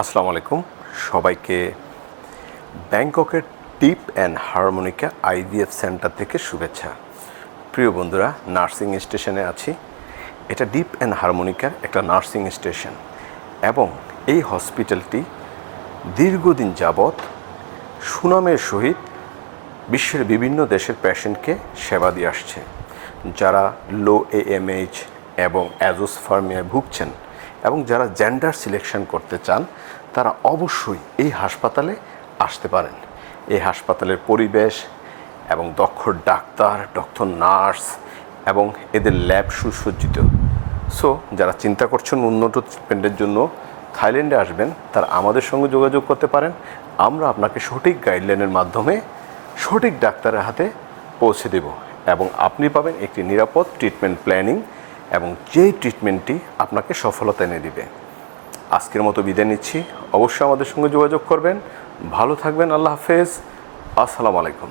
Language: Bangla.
আসসালামু আলাইকুম সবাইকে ব্যাংককের deep and harmonica IVF centre থেকে শুভেচ্ছা। প্রিয় বন্ধুরা, নার্সিং স্টেশনে আছি। এটা ডিপ অ্যান্ড হারমোনিকার একটা নার্সিং স্টেশন এবং এই হসপিটালটি দীর্ঘদিন যাবৎ সুনামের সহিত বিশ্বের বিভিন্ন দেশের পেশেন্টকে সেবা দিয়ে আসছে। যারা লো এএমএইচ এবং অ্যাজোসপার্মিয়ায় ভুগছেন এবং যারা জেন্ডার সিলেকশন করতে চান তারা অবশ্যই এই হাসপাতালে আসতে পারেন। এই হাসপাতালের পরিবেশ এবং দক্ষ ডাক্তার, দক্ষ নার্স এবং এদের ল্যাব সুসজ্জিত। সো যারা চিন্তা করছেন উন্নত ট্রিটমেন্টের জন্য থাইল্যান্ডে আসবেন, তারা আমাদের সঙ্গে যোগাযোগ করতে পারেন। আমরা আপনাকে সঠিক গাইডলাইনের মাধ্যমে সঠিক ডাক্তারের হাতে পৌঁছে দেব এবং আপনি পাবেন একটি নিরাপদ ট্রিটমেন্ট প্ল্যানিং এবং যেই ট্রিটমেন্টটি আপনাকে সফলতা এনে দিবে। আজকের মতো বিদায় নিচ্ছি। অবশ্যই আমাদের সঙ্গে যোগাযোগ করবেন। ভালো থাকবেন। আল্লাহ হাফেজ। আসসালামু আলাইকুম।